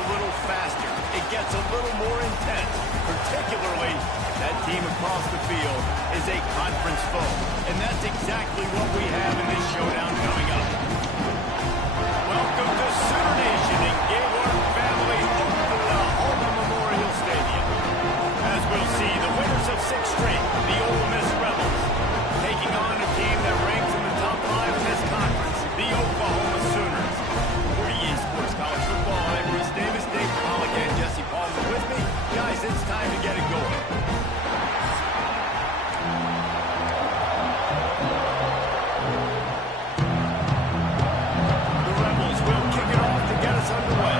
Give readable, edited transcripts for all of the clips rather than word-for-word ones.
a little faster. It gets a little more intense, particularly that team across the field is a conference foe. And that's exactly what we have in this showdown coming up. Welcome to Sooner Nation and Gaylord family over the Holman Memorial Stadium. As we'll see, the winners of 6 straight, the Ole Miss Rebels, taking on a team that ranks in the top 5 in this conference, the Oklahoma Sooners. For EA Sports College Football, I'm Bruce Davis, Dave Pollock, and Jesse Palmer with me. Guys, it's time to get it going. The Rebels will kick it off to get us underway.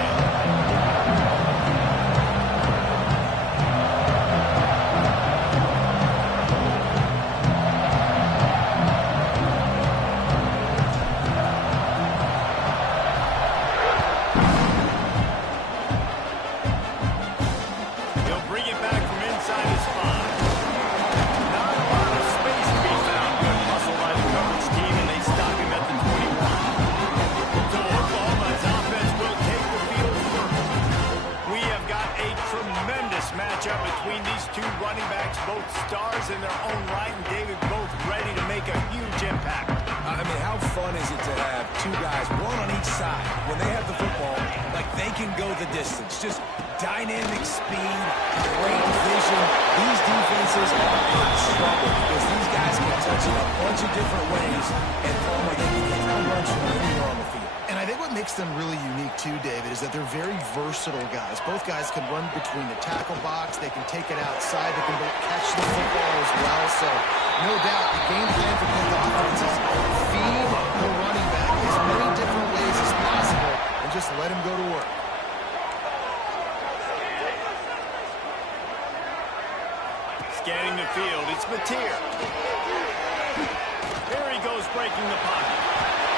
Matchup between these two running backs, both stars in their own right, and David, both ready to make a huge impact. I mean, how fun is it to have 2 guys, one on each side, when they have the football, like they can go the distance. Just dynamic speed, great vision. These defenses are in trouble because these guys can touch it a bunch of different ways, and Palmer, they can get home runs from anywhere on the field. And I think what makes them really unique too, David, is that they're very versatile guys. Both guys can run between the tackle box. They can take it outside. They can catch the football as well. So, no doubt, the game plan for both offenses, feed the running back as many different ways as possible and just let him go to work. Scanning the field, it's Mateer. There he goes, breaking the pocket.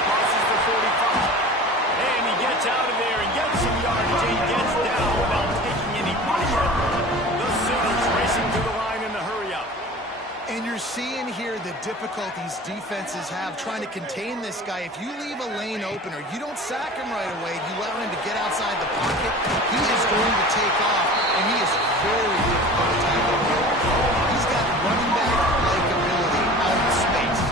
Crosses the 45. And he gets out of there and gets some yardage. He gets down without taking any punishment. The Sooners racing to the line in the hurry-up. And you're seeing here the difficulties defenses have trying to contain this guy. If you leave a lane open or you don't sack him right away, you allow him to get outside the pocket, he is going to take off, and he is very difficult to tackle. He's got running back-like ability out of space.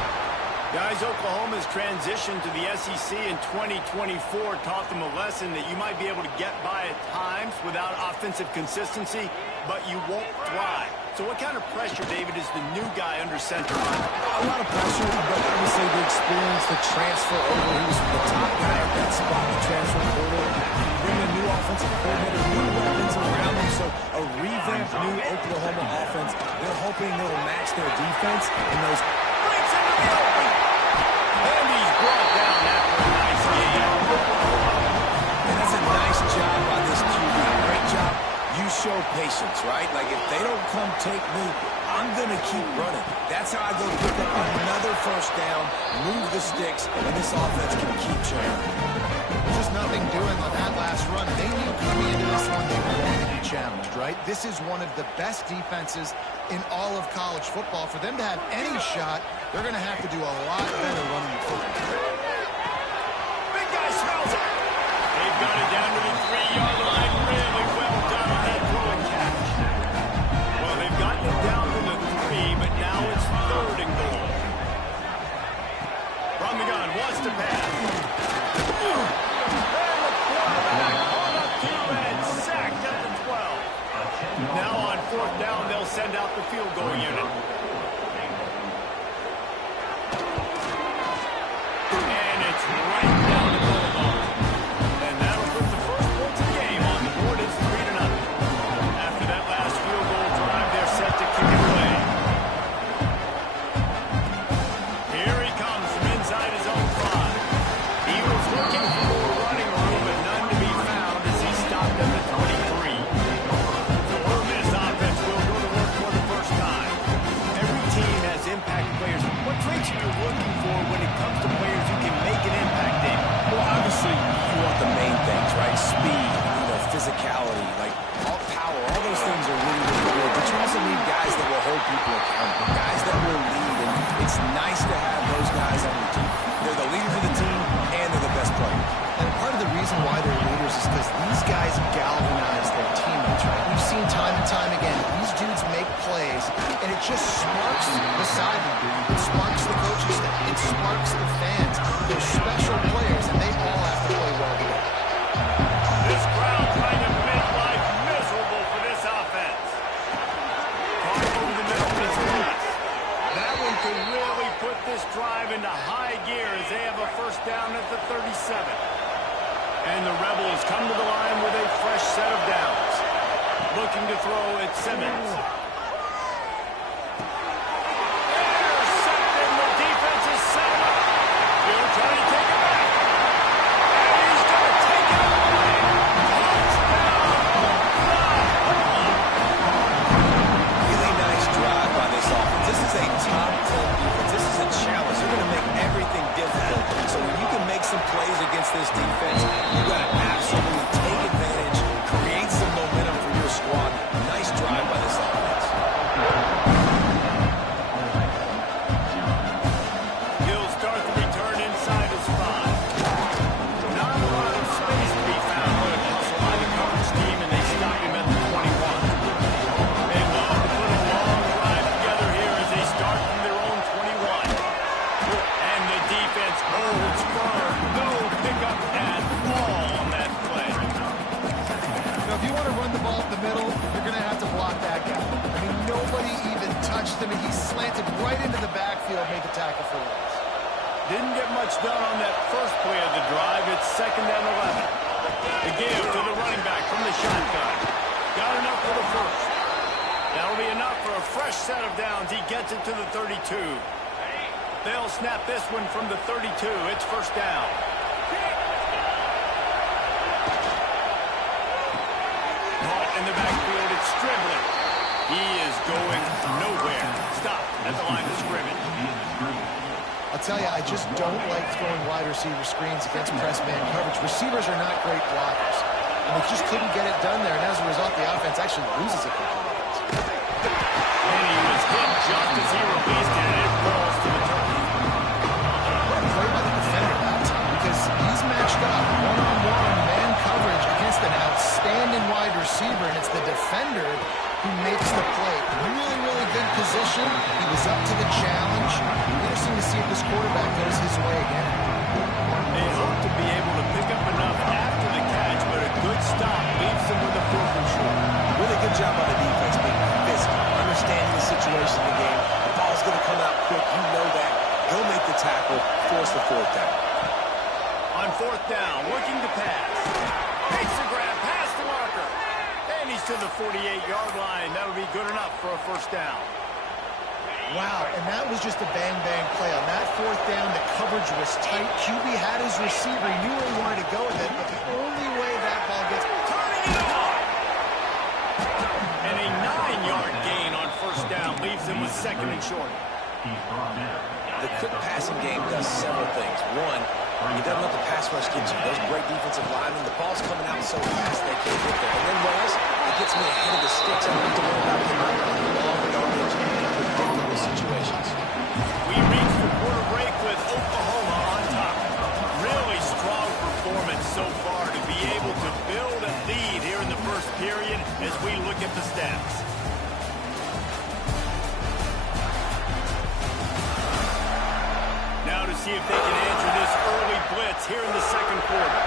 Guys, Oklahoma's transition to the SEC in 2024 taught them a lesson that you might be able to get by at times without offensive consistency, but you won't thrive. So what kind of pressure, David, is the new guy under center on? A lot of pressure, but obviously the experience, the transfer over. He was the top guy at that spot, the transfer portal. Bring a new offensive coordinator, new weapons around him. So a revamped new Oklahoma offense. They're hoping they'll match their defense in those. Breaks into the open. And he's brought down after a nice game. And that's a nice job by this QB. Great job. You show patience, right? Like, if they don't come take me, I'm going to keep running. That's how I go pick up another first down, move the sticks, and this offense can keep churning. Just nothing doing on that last run. They knew coming into this one they were going to be challenged, right? This is one of the best defenses in all of college football. For them to have any shot, they're going to have to do a lot better running the football. Big guy smells it. They've got it down to the 3-yard line. Really well done on that throw and catch. Well, they've gotten it down to the 3, but now it's 3rd and goal. From the gun, wants to pass. Now on 4th down, they'll send out the field goal unit. just sparks the sideline. It sparks the coaching staff. It sparks the fans. They're special players, and they all have to play well together. This crowd trying to make life miserable for this offense. Caught over the middle of his pass. That one could really put this drive into high gear as they have a first down at the 37. And the Rebels come to the line with a fresh set of downs. Looking to throw at Simmons. Intercepted. The defense is set up. Still trying to take it back. And he's going to take it away. Touchdown. Really nice drive by this offense. This is a top 10 defense. This is a challenge. They're going to make everything difficult. So when you can make some plays against this defense, you got to absolutely take advantage, create some momentum for your squad. Nice drive by this offense. He'll start the return inside his 5. Not a lot of space to be found with a hustle by the coverage team, and they stop him at the 21. They love to put a long drive together here as they start from their own 21. And the defense holds firm. No pickup at all on that play. Now, if you want to run the ball up the middle, you're going to have to block that guy. I mean, nobody even touched him, and he slanted right into the backfield, made the tackle for loss. Didn't get much done on that first play of the drive. It's 2nd and 11. The give to the running back from the shotgun. Got enough for the first. That'll be enough for a fresh set of downs. He gets it to the 32. They'll snap this one from the 32. It's first down. Caught in the backfield. It's Stribley. He is going nowhere. Stop at the line of scrimmage. I'll tell you, I just don't like throwing wide receiver screens against press man coverage. Receivers are not great blockers. And they just couldn't get it done there. And as a result, the offense actually loses it. And he was hit just as he released it, and it falls to the turf. What a play by the defender that time, because he's matched up one-on-one man coverage against an outstanding wide receiver, and it's the defender who makes the play. Really, really good position. He was up to the challenge. Interesting to see if this quarterback goes his way again. They hope to be able to pick up enough after the catch, but a good stop leaves them with a 4th and short. Really good job by the defense being physical, understanding the situation in the game. The ball's going to come out quick. You know that. He'll make the tackle, force the 4th down. On 4th down, looking to pass. Makes the grab, pass to Marker. And he's to the 48-yard line. That'll be good enough for a first down. Wow, and that was just a bang-bang play. On that 4th down, the coverage was tight. QB had his receiver. He knew where he wanted to go with it, but the only way that ball gets... Turning it on! And a 9-yard gain on first down leaves him with 2nd and short. The quick passing game does several things. One, he doesn't let the pass rush get you. Those great defensive linemen, the ball's coming out so fast they can't get there. And then what else? It gets me ahead of the sticks. I don't have to worry about him on long yardage in predictable situations. We reach the quarter break with Oklahoma on top. Really strong performance so far to be able to build a lead here in the first period as we look at the stats. Now to see if they can answer this early blitz here in the 2nd quarter.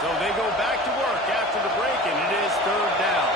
So they go back to work after the break, and it is 3rd down.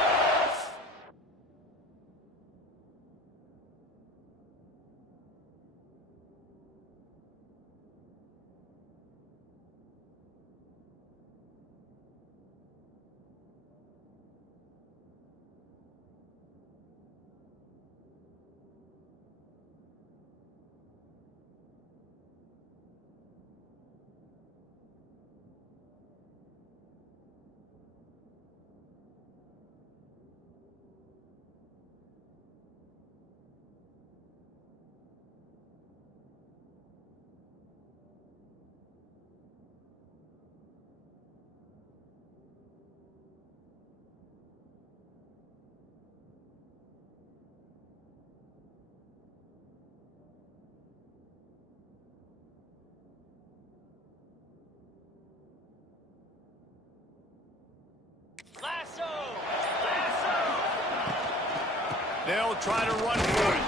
They'll try to run for it.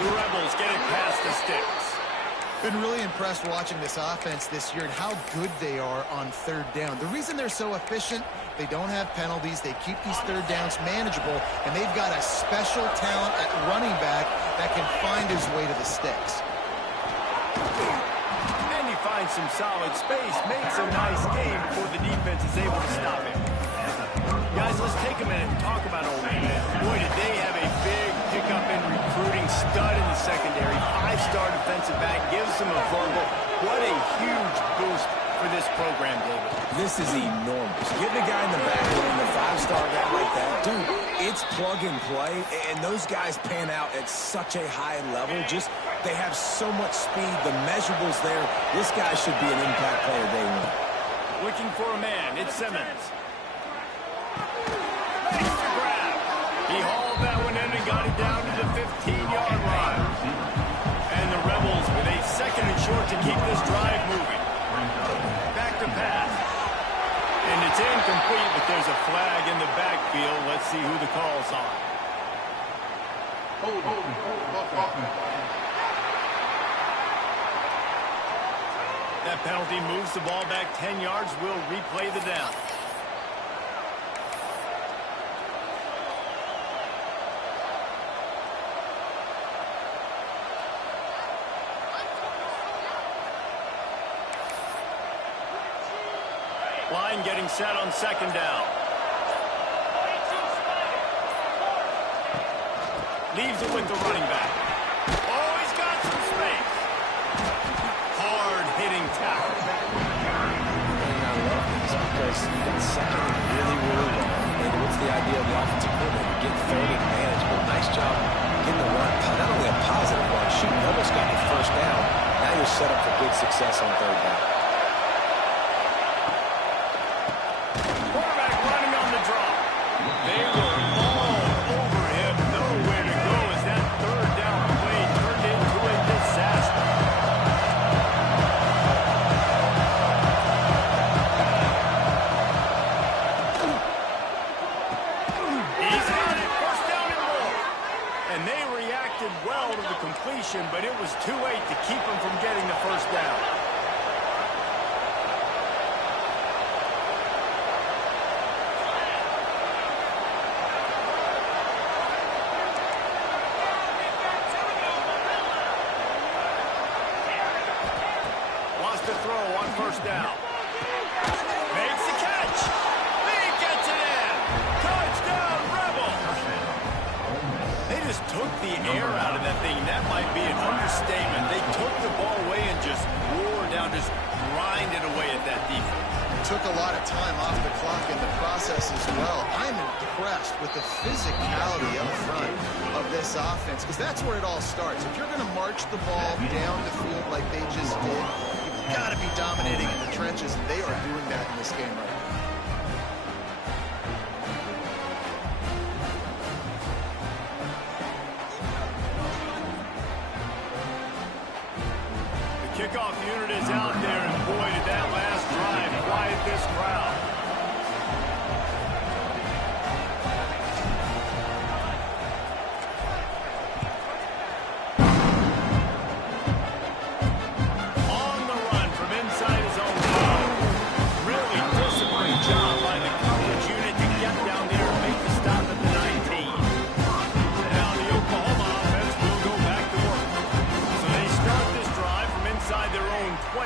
The Rebels get it past the sticks. Been really impressed watching this offense this year and how good they are on third down. The reason they're so efficient, they don't have penalties. They keep these third downs manageable, and they've got a special talent at running back that can find his way to the sticks. And he finds some solid space, makes a nice game before the defense is able to stop him. Guys, let's take a minute and talk about Ole Miss. Boy, did they have a big pickup in recruiting. Stud in the secondary. 5-star defensive back gives them a verbal. What a huge boost for this program, David. This is enormous. Getting a guy in the back and a 5-star guy like that, dude, it's plug and play, and those guys pan out at such a high level. Just, they have so much speed. The measurables there. This guy should be an impact player day one. Looking for a man. It's Simmons. Nice to grab. He hauled that one in and got it down to the 15-yard line. And the Rebels with a 2nd and short to keep this drive moving. Back to pass. And it's incomplete, but there's a flag in the backfield. Let's see who the call's on. That penalty moves the ball back 10 yards. We'll replay the down. Line getting set on 2nd down. Leaves it with the running back. Oh, he's got some space. Hard-hitting tackle. And I love this because you got second really, really long. And what's the idea of the offensive coordinator? Get third and manageable. Nice job getting the run. Not only a positive run, shoot, almost got the 1st down. Now you're set up for good success on 3rd down. They were all over him. Nowhere to go as that 3rd down play turned into a disaster. He's got it. 1st down and more. And they reacted well to the completion, but it was too late to keep him from getting the 1st down. To throw on 1st down. Makes the catch. He gets it in. Touchdown, Rebels. They just took the air out of that thing. That might be an understatement. They took the ball away and just wore down, just grinded away at that defense. Took a lot of time off the clock in the process as well. I'm impressed with the physicality up front of this offense because that's where it all starts. If you're going to march the ball down the field like they just did, you've got to be dominating in the trenches, and they are doing that in this game right now. The kickoff unit is out there, and boy, did that last drive quiet this crowd.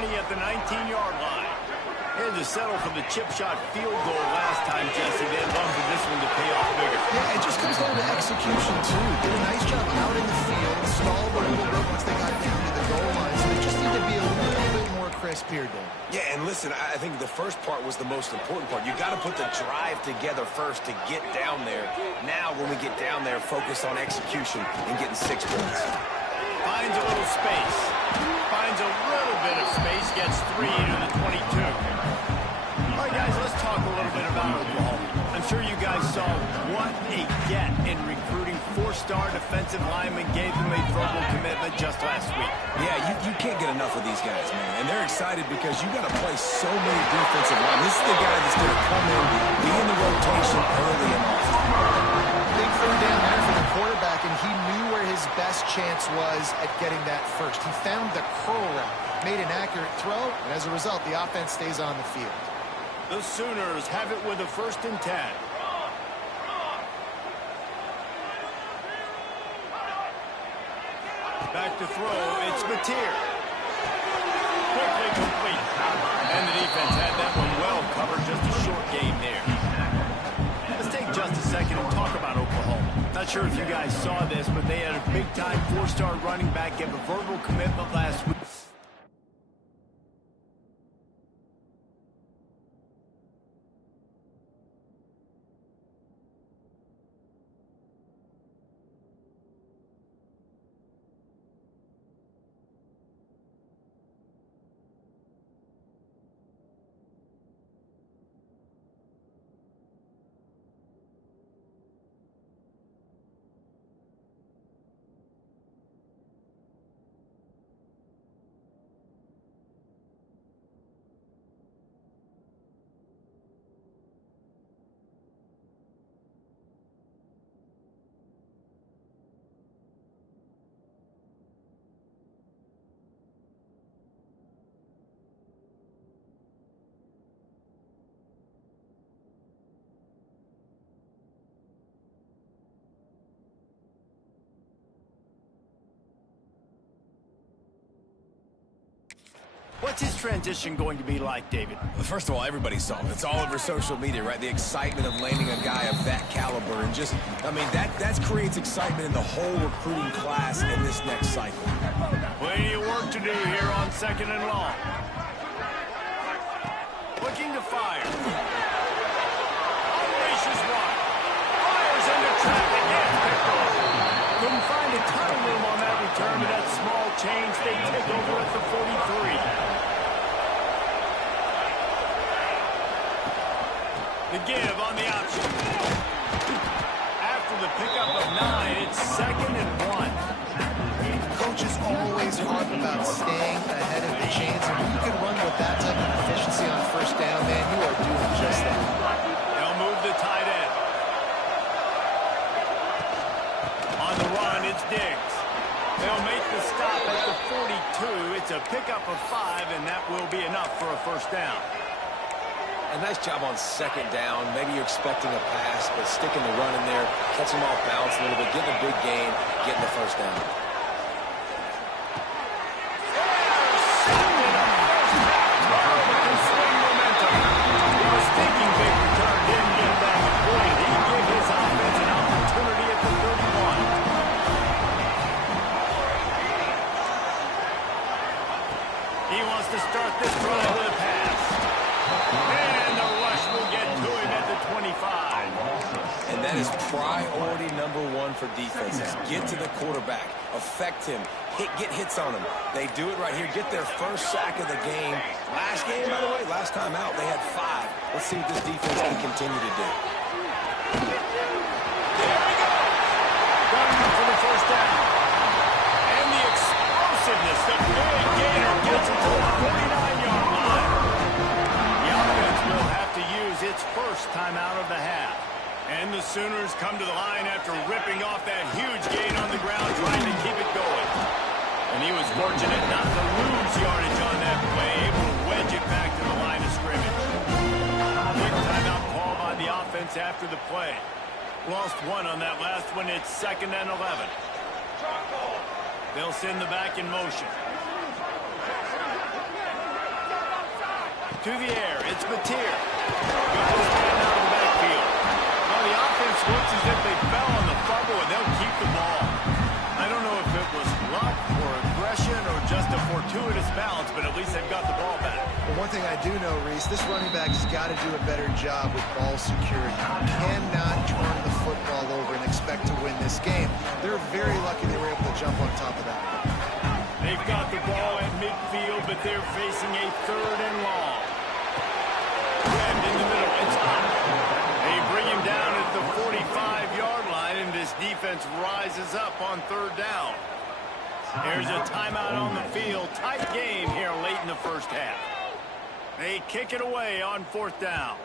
At the 19-yard line. Had to settle for the chip shot field goal last time, Jesse. They'd love for this one to pay off bigger. Yeah, it just comes down to execution, too. Did a nice job out in the field, stalled a little bit once they got down to the goal line. So they just need to be a little bit more crisp here, Dave. Yeah, and listen, I think the first part was the most important part. You got to put the drive together first to get down there. Now, when we get down there, focus on execution and getting 6 points. Finds a little space. Finds a little bit of space. Gets 3 to the 22. All right, guys, let's talk a little bit about Oklahoma. I'm sure you guys saw what a get in recruiting. 4-star defensive lineman gave them a verbal commitment just last week. Yeah, you can't get enough of these guys, man. And they're excited because you got to play so many defensive line. This is the guy that's going to come in, be in the rotation early and often. Big third down there for the quarterback. best chance was at getting that first. He found the curl route, made an accurate throw, and as a result, the offense stays on the field. The Sooners have it with a 1st and 10. Back to throw, it's Mateer. Quickly complete. And the defense had that one well covered, just a short game there. Let's take just a second and talk about Oklahoma. Not sure if you guys saw this, but they had a big-time 4-star running back give a verbal commitment last week. What's his transition going to be like, David? First of all, everybody saw it. It's all over social media, right? The excitement of landing a guy of that caliber. And just, I mean, that creates excitement in the whole recruiting class in this next cycle. Plenty of work to do here on 2nd and long. Looking to fire. Unleashes one. Fires into traffic and picked off. Couldn't find a ton of room on that return, but that small change, they take over at the 43. The give on the option. After the pickup of 9, it's 2nd and 1. Coaches always harp about staying ahead of the chains, and when you can run with that type of efficiency on 1st down, man, you are doing just that. They'll move the tight end. On the run, it's Diggs. They'll make the stop at the 42. It's a pickup of 5, and that will be enough for a 1st down. A nice job on 2nd down. Maybe you're expecting a pass, but sticking the run in there, catching them off balance a little bit, getting a big gain, getting the 1st down. He was thinking big return, didn't get back a point. He gave his offense an opportunity at the 31. He wants to start this drive with a pass. And the rush will get to him at the 25. And that is priority number 1 for defenses. Get to the quarterback. Affect him. Get hits on him. They do it right here. Get their 1st sack of the game. Last game, by the way, last time out, they had 5. Let's see what this defense can continue to do. There we go. Gunning for the 1st down. And the explosiveness. The big gainer gets it to the 49-yard line. The offense will have to use its 1st timeout of the half. And the Sooners come to the line after ripping off that huge gain on the ground, trying to keep it going. And he was fortunate not to lose yardage on that play, able to wedge it back to the line of scrimmage. Quick timeout call by the offense after the play. Lost 1 on that last one. It's 2nd and 11. They'll send the back in motion. To the air, it's Mateer. Got this man out of the backfield. Well, the offense looks as if they fell on the fumble, and they'll keep the ball. I don't know if it was luck or aggression or just a fortuitous bounce, but at least they've got the ball back. Well, one thing I do know, Reese, this running back has got to do a better job with ball security. You cannot turn the football over and expect to win this game. They're very lucky they were able to jump on top of that. They've got the ball at midfield, but they're facing a 3rd and long. And in the middle, it's up. They bring him down at the 45-yard line, and this defense rises up on 3rd down. There's a timeout on the field. Tight game here late in the 1st half. They kick it away on 4th down.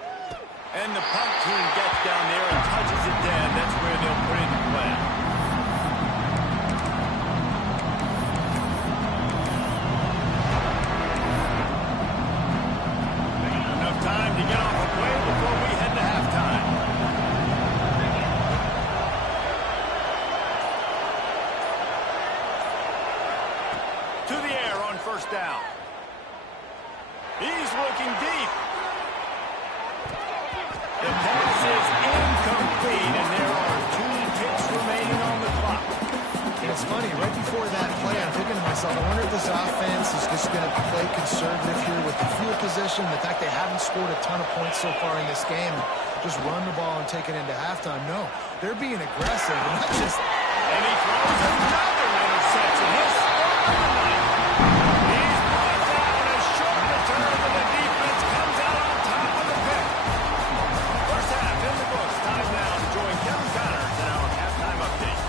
And the punt team gets down there and touches it dead. That's where they'll put it in play. first down. He's looking deep. The pass is incomplete, and there are 2 ticks remaining on the clock. And it's funny, right before that play, I'm thinking to myself, I wonder if this offense is just going to play conservative here with the field position, the fact they haven't scored a ton of points so far in this game, just run the ball and take it into halftime. No, they're being aggressive, and not just... And he throws another interception. His third of the night. He's brought down a short return, and the defense comes out on top of the pick. First half in the books. Time now to join Kevin Connors in our halftime update.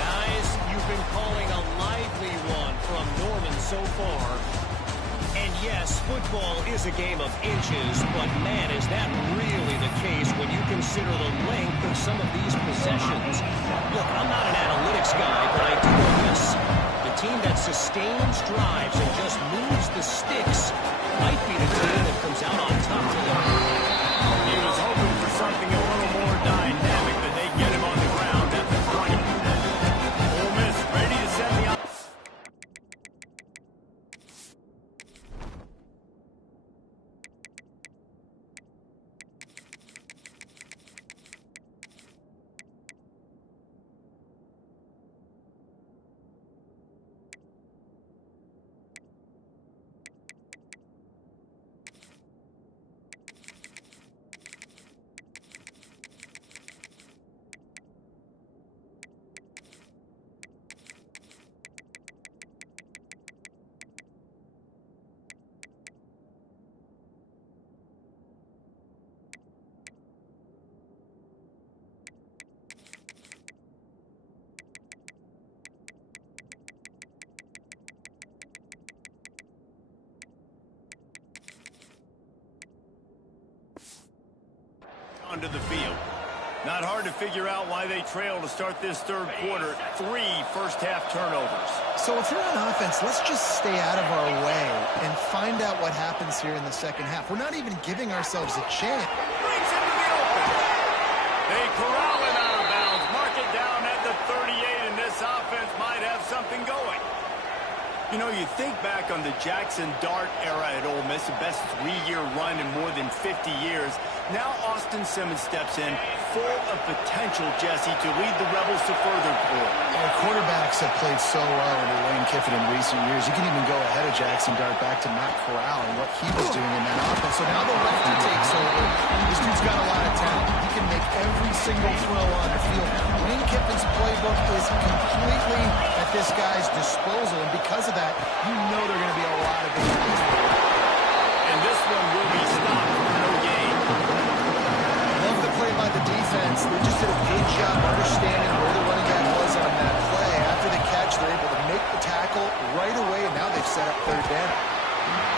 Guys, you've been calling a lively one from Norman so far. And yes, football is a game of inches, but man, is that really the case when you consider the length of some of these possessions. Look, I'm not an analytics guy, but I do know this. The team that sustains drives and just moves the sticks might be the team that comes out on top today. He was hoping for something a little more dynamic, but they get him on the ground at the 20. Ole Miss ready to send the... onto the field. Not hard to figure out why they trail to start this third quarter. 3 first-half turnovers. So if you're on offense, let's just stay out of our way and find out what happens here in the second half. We're not even giving ourselves a chance. Brings him to the open. They corral him out of bounds. Mark it down at the 38, and this offense might have something going. You know, you think back on the Jackson Dart era at Ole Miss, the best 3-year run in more than 50 years. Now Austin Simmons steps in, full of potential, Jesse, to lead the Rebels to further glory. Our quarterbacks have played so well under Lane Kiffin in recent years. You can even go ahead of Jackson Dart back to Matt Corral and what he was doing in that offense. So now the lefty takes over. This dude's got a lot of talent. He can make every single throw on the field. Lane Kiffin's playbook is completely at this guy's disposal, and because of that, you know there are going to be a lot of big plays. And this one will be stopped for no gain. Love the play by the defense. They just did a good job understanding where the running back was on that play. After the catch, they're able to make the tackle right away, and now they've set up third down.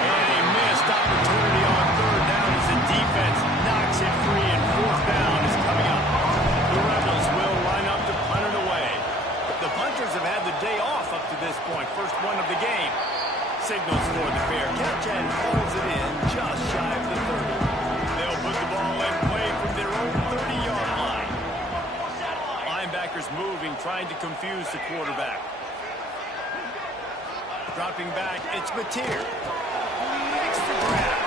And a missed opportunity on third down as the defense knocks it free, and fourth down is coming up. The Rebels will line up to punt it away. The punters have had the day off up to this point. First one of the game. Signals for the fair catch and holds it in just shy of the 30. They'll put the ball in play from their own 30-yard line. Linebackers moving, trying to confuse the quarterback. Dropping back, it's Mateer. Makes the grab.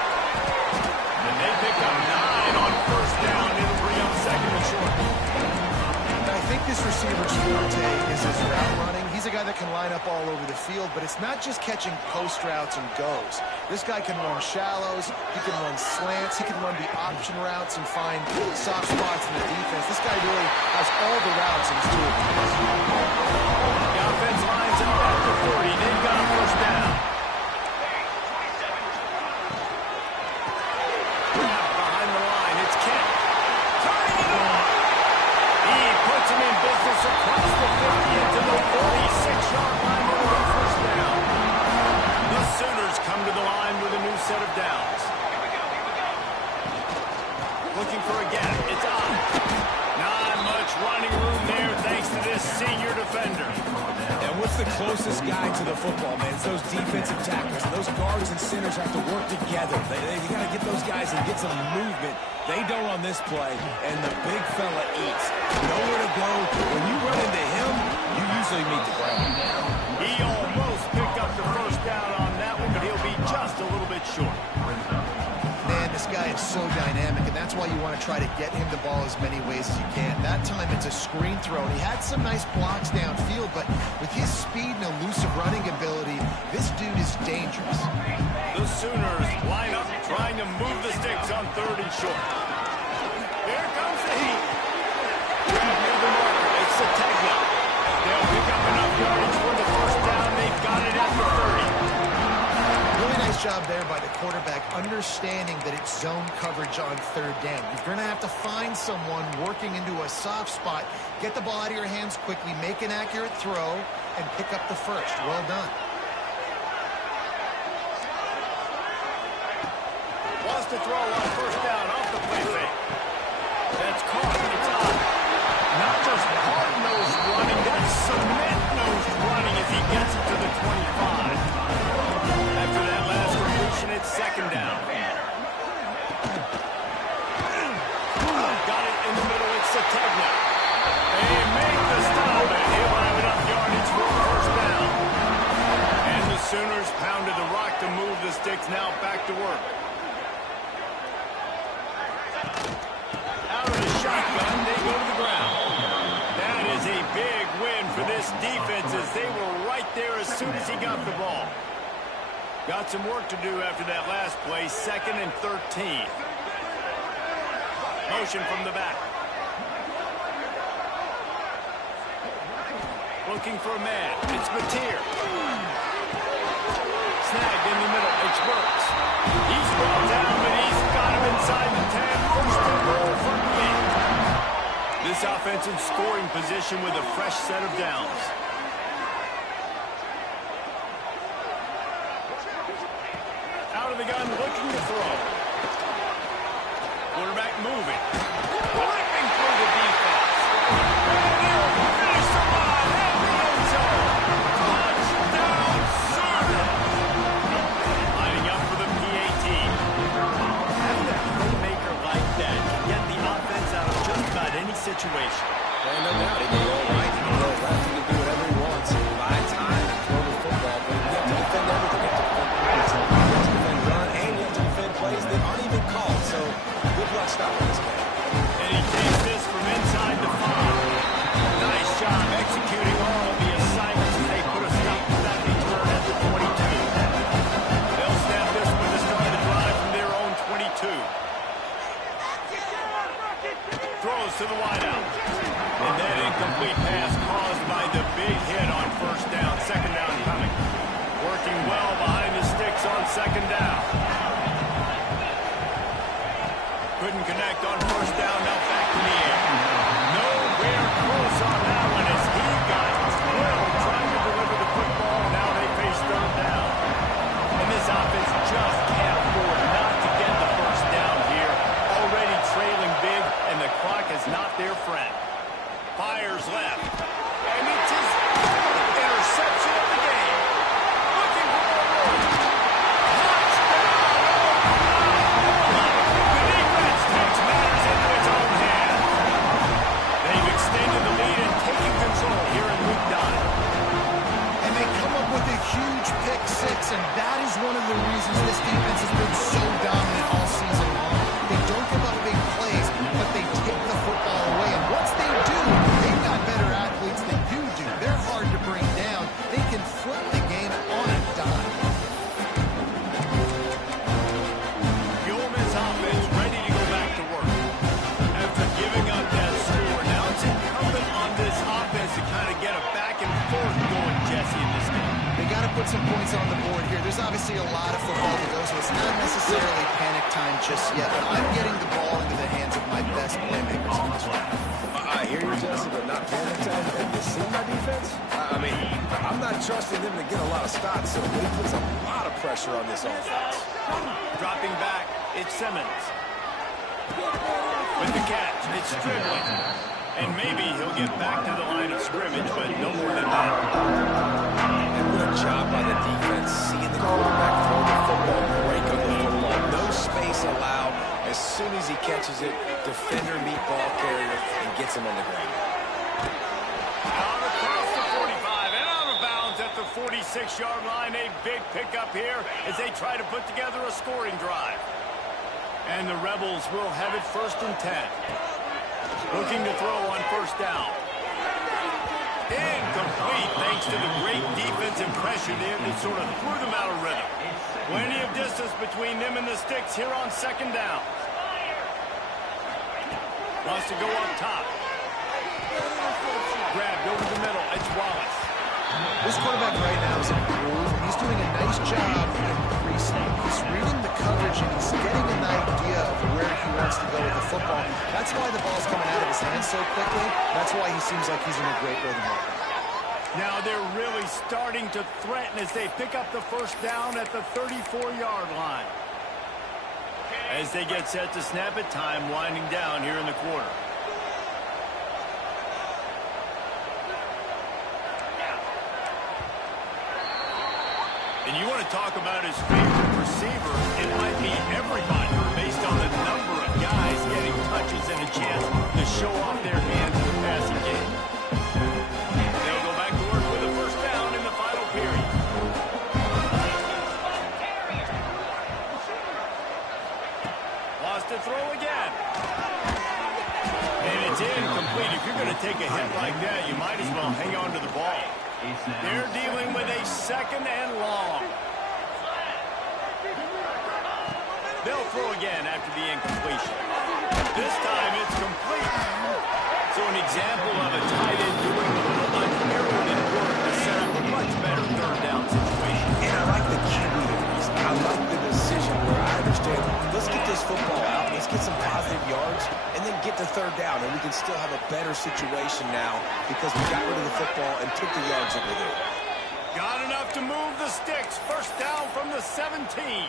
And they pick up 9 on first down. It'll bring up second and short. I think this receiver's forte is his route running. He's a guy that can line up all over the field, but it's not just catching post routes and goes. This guy can run shallows, he can run slants, he can run the option routes and find soft spots in the defense. This guy really has all the routes in his toolbox. The offense lines up at the 40. They've got a first down. Behind the line, it's Kent. Turning it on. He puts him in business across the 50 into the 46-yard line with a first down. The Sooners come to the line with a new set of downs. Looking for a gap. It's up. Not much running room there thanks to this senior defender. And what's the closest guy to the football, man? It's those defensive tackles. Those guards and centers have to work together. You got to get those guys and get some movement. They don't on this play, and the big fella eats. Nowhere to go. When you run into him, you usually meet the ground. He almost picked up the first down on that one. why you want to try to get him the ball as many ways as you can. That time it's a screen throw, and he had some nice blocks downfield, but with his speed and elusive running ability, this dude is dangerous. The Sooners line up trying to move the sticks on 3rd and short. Here comes the heat. Grab near the marker. It's the Tegna. They'll pick up enough yardage for the first down. They've got it at the 30. Really nice job there by the quarterback, understanding that it's zone coverage on 3rd down. You're going to have to find someone working into a soft spot, get the ball out of your hands quickly, make an accurate throw, and pick up the first. Well done. Wants to throw on 1st down off the play fake. That's caught. It's on. Not just hard-nosed running, that's cement-nosed running as he gets it to the 25. After that last completion, it's 2nd down. Got it in the middle. It's Sategna. They make the stop, and he'll have enough yardage for a 1st down. And the Sooners pounded the rock to move the sticks. Now back to work. Out of the shotgun, they go to the ground. That is a big win for this defense as they were right there as soon as he got the ball. Got some work to do after that last play. 2nd and 13. Motion from the back. Looking for a man. It's Mateer. Snagged in the middle. It's Burks. He's brought down, but he's got him inside the 10. 1st and goal from the 8. This offense in scoring position with a fresh set of downs. Out of the gun, looking to throw. Quarterback moving. Ripping through the defense. And he'll finish the line in the end zone. Touchdown, Sooners. Lining up for the PAT. Having a playmaker like that can get the offense out of just about any situation. And no doubt, he can go right, he can go left, he can do whatever he wants. Buy time and throw the football, but you have to defend everything. You have to defend run, and you have to defend plays that aren't even called. So, good luck stopping this guy. And he takes this from inside the 5. Nice job executing all of the assignments as they put a stop to that return at the 22. They'll snap this one to start the drive from their own 22. Throws to the wideout. And that incomplete pass caused by the big hit on 1st down. 2nd down coming. Working well behind the sticks on 2nd down. Couldn't connect on 1st down. Now back to the air. Nowhere close on that one as he got drilled trying to deliver the football. Now they face 3rd down. And this offense just can't afford not to get the 1st down here. Already trailing big, and the clock is not their friend. Fires left. And it's his interception of the game. Looking for a run. The defense takes matters into its own hands. They've extended the lead and taken control here in Week 9. And they come up with a huge pick 6, and that is one of the reasons this defense has been so dominant all season long. They don't give up big plays, but they take the football away. And once they do, they've got better athletes than you do. They're hard to bring down. They can flip the game on a dime. The Ole Miss offense ready to go back to work. After giving up that score, now it's incumbent on this offense to kind of get a back and forth going, Jesse, in this game. They got to put some points on the board here. There's obviously a lot of football to go, so it's not necessarily panic time just yet. But I'm getting the ball into the hands of my best playmakers in this one. I hear you, Jesse, but not panic time. Have you seen my defense? I mean, I'm not trusting them to get a lot of stops, so he puts a lot of pressure on this offense. Dropping back, it's Simmons. With the catch, it's Stribling. And maybe he'll get back to the line of scrimmage, but no more than that. And what a job by the defense, seeing the quarterback throw the football, break on the football. No space allowed. As soon as he catches it, defender meet ball carrier and gets him on the ground. Out across the 45 and out of bounds at the 46-yard line. A big pickup here as they try to put together a scoring drive. And the Rebels will have it 1st and 10. Looking to throw on 1st down. Incomplete thanks to the great defensive pressure there that sort of threw them out of rhythm. Plenty of distance between them and the sticks here on 2nd down. Wants to go up top. Grabbed over the middle. It's Wallace. This quarterback right now is in a groove. He's doing a nice job increasing. He's reading the coverage, and he's getting an idea of where he wants to go with the football. That's why the ball's coming out of his hands so quickly. That's why he seems like he's in a great rhythm right now. Now they're really starting to threaten as they pick up the 1st down at the 34-yard line. As they get set to snap it, time winding down here in the quarter. And you want to talk about his favorite receiver, it might be everybody based on the number of guys getting touches and a chance to show off their hands in the passing game. They'll go back to work with a 1st down in the final period. Wants to throw again. And it's incomplete. If you're going to take a hit like that, you might as well hang on to the ball. They're dealing with a 2nd and long. They'll throw again after the incompletion. This time it's complete. So an example of a tight end doing a little unheralded work to set up a much better 3rd down situation. And I like the QB. I like the decision where I understand, let's get this football out, let's get some positive yards, and then get to 3rd down, and we can still have a better situation now because we got rid of the football and took the yards that were there. Got enough to move the sticks. 1st down from the 17.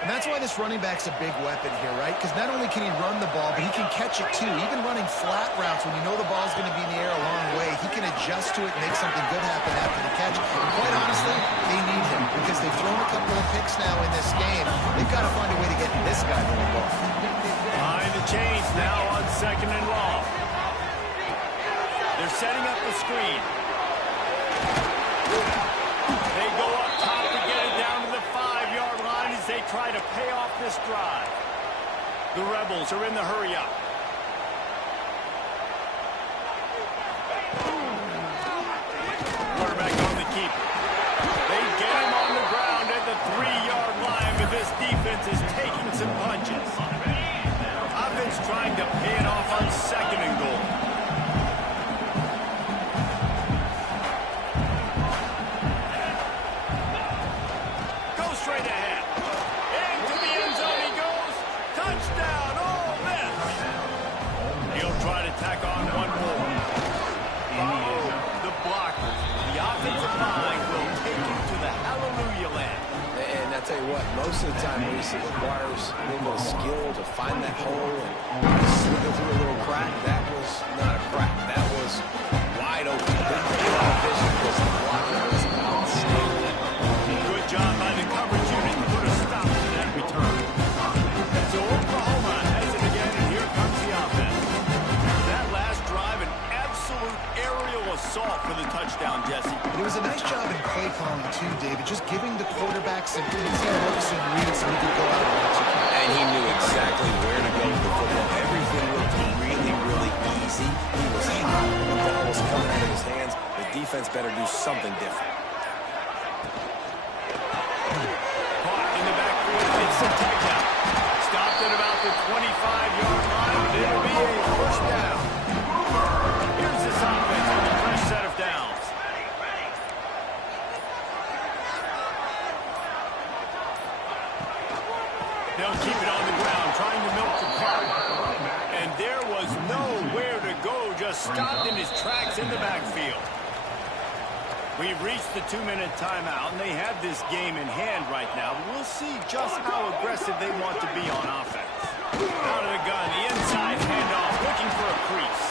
And that's why this running back's a big weapon here, right? Because not only can he run the ball, but he can catch it too. Even running flat routes when you know the ball's going to be in the air a long way, he can adjust to it and make something good happen after the catch. And quite honestly, they need him because they've thrown a couple of picks now in this game. They've got to find a way to get this guy the ball. Behind the chains now on 2nd and long. They're setting up the screen. They go up top to get it down to the 5-yard line as they try to pay off this drive. The Rebels are in the hurry-up. Quarterback on the keeper. They get him on the ground at the 3-yard line, but this defense is taking some punches. Offense trying to pay it off on 2nd and goal. Straight ahead. Into the end zone he goes. Touchdown, Ole Miss. He'll try to tack on one more. Follow the blocker. The offensive line will take him to the hallelujah land. And I tell you what, most of the time, Reese, it requires a little bit of skill to find that hole and slip it through a little crack. That was not a crack. That was wide open. That vision was the blocker was outstanding. Good job by the coverage unit to put a stop to that return. So Oklahoma has it again, and here comes the offense. That last drive, an absolute aerial assault for the touchdown, Jesse. It was a nice job in play calling, too, David, just giving the quarterback some easy looks and reads so he could go out and execute. And he knew exactly where to go with the football. Everything looked really, really easy. He was hot. The ball was coming out of his hands. The defense better do something different. Caught in the backfield, it's a takedown. Stopped at about the 25-yard line, but it'll be a 1st down. Here's this offense on the fresh set of downs. They'll keep it on the ground, trying to milk the clock. And there was nowhere to go, just stopped in his tracks in the backfield. We've reached the 2-minute timeout, and they have this game in hand right now. But we'll see just how aggressive they want to be on offense. Out of the gun, the inside handoff, looking for a crease.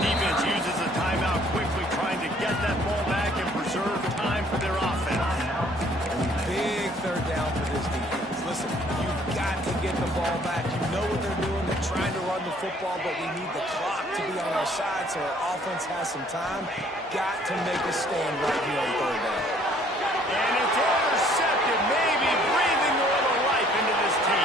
Defense uses a timeout quickly, trying to get that ball back and preserve time for their offense. Big 3rd down for this defense. Listen, you've got to get the ball back. You know what they're doing. They're trying to run the football, but we need the clock to be on our side so our offense has some time. Got to make a stand right here on 3rd down. And it's intercepted, maybe breathing a little life into this team.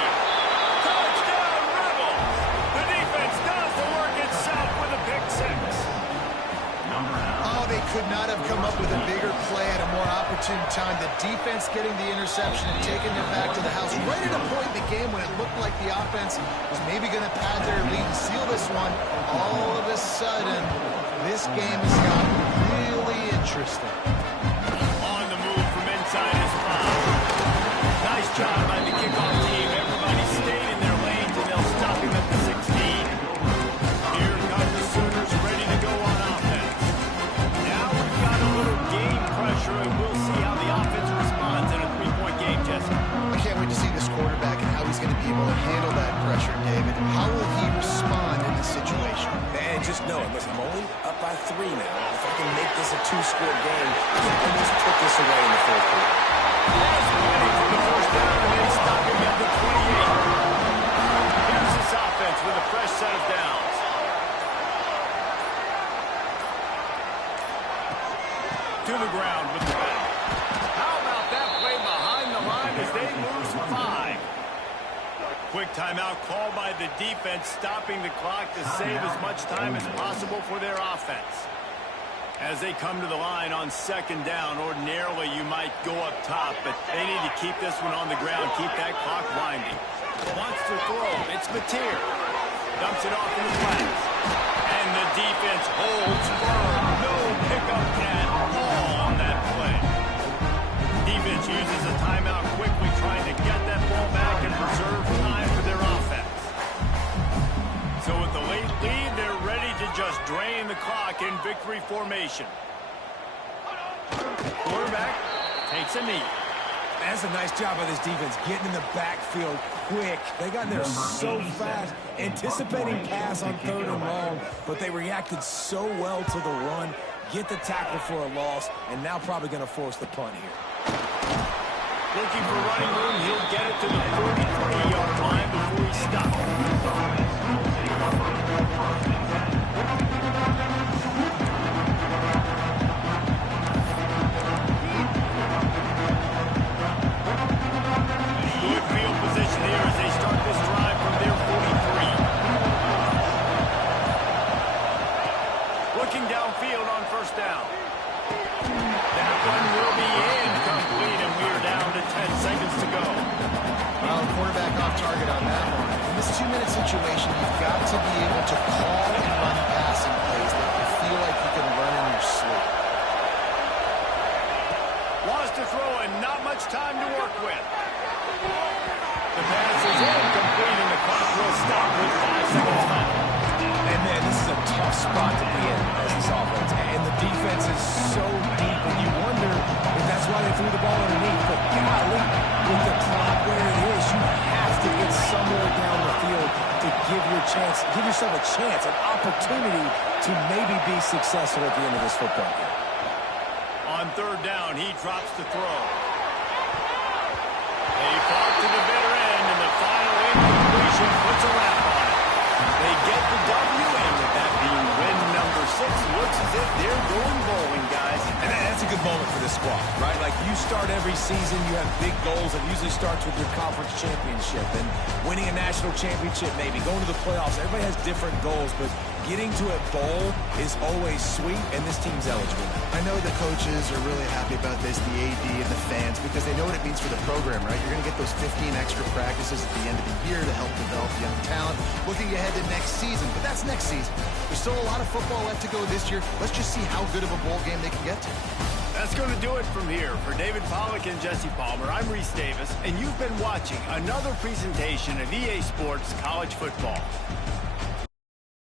could not have come up with a bigger play at a more opportune time. The defense getting the interception and taking it back to the house right at a point in the game when it looked like the offense was maybe going to pad their lead and seal this one. All of a sudden, this game has got really interesting. On the move from inside his 5. Nice job by the kickoff team. Everybody stayed in their lanes, and they'll stop him at the 16. Here come the Sooners ready to go on offense. Now we've got a little game pressure, and we'll see how the offense responds in a 3-point game, Jesse. I can't wait to see this quarterback and how he's going to be able to handle that pressure, David. How will he respond in the situation? And just know it. Listen, I'm only up by 3 now. If I can make this a 2-score game, I can almost put this away in the fourth quarter. That's plenty for the first down, and they stop him at the 28. Here's this offense with a fresh set of downs. To the ground with the ball. How about that play behind the line as they lose 5? Quick timeout called by the defense, stopping the clock to save as much time as possible for their offense. As they come to the line on second down, ordinarily you might go up top, but they need to keep this one on the ground, keep that clock winding. Wants to throw. It's Mateer. Dumps it off in the flats. And the defense holds firm. No pickup at all on that play. Defense uses a timeout quickly, trying to get that ball back and preserve time for their offense. So with the late lead, they're ready to just drain the clock in victory formation. Quarterback takes a knee. That's a nice job by this defense, getting in the backfield quick. They got there so fast, anticipating pass on 3rd and long, but they reacted so well to the run, get the tackle for a loss, and now probably going to force the punt here. Looking for running room, he'll get it to the 33-yard line before he stops. Good field position here as they start this drive from their 43. Looking downfield on first down. That one will be incomplete, and we are down to 10 seconds to go. Well, quarterback off target on that one. In this 2-minute situation, you've got to be able to call and run passing plays that you feel like you can run in your sleep. Wants to throw and not much time to work with. The pass is incomplete, and the clock will stop with 5 seconds left. And man, this is a tough spot to be in as this offense. And the defense is so deep, and you wonder if that's why they threw the ball underneath. But golly, with the clock where it is, you have to get somewhere down the field to give yourself a chance, an opportunity to maybe be successful at the end of this football game. On 3rd down, he drops to throw. They fought to the bitter end, and the final incompletion puts a wrap on it. They get the W, and with that being win number 6, looks as if they're going bowling, guys. And that's a good moment for this squad, right? Like, you start every season, you have big goals. It usually starts with your conference championship and winning a national championship, maybe going to the playoffs. Everybody has different goals, but getting to a bowl is always sweet, and this team's eligible. I know the coaches are really happy about this, the AD and the fans, because they know what it means for the program, right? You're going to get those 15 extra practices at the end of the year to help develop young talent. Looking ahead to next season, but that's next season. There's still a lot of football left to go this year. Let's just see how good of a bowl game they can get to. That's going to do it from here. For David Pollack and Jesse Palmer, I'm Reese Davis, and you've been watching another presentation of EA Sports College Football.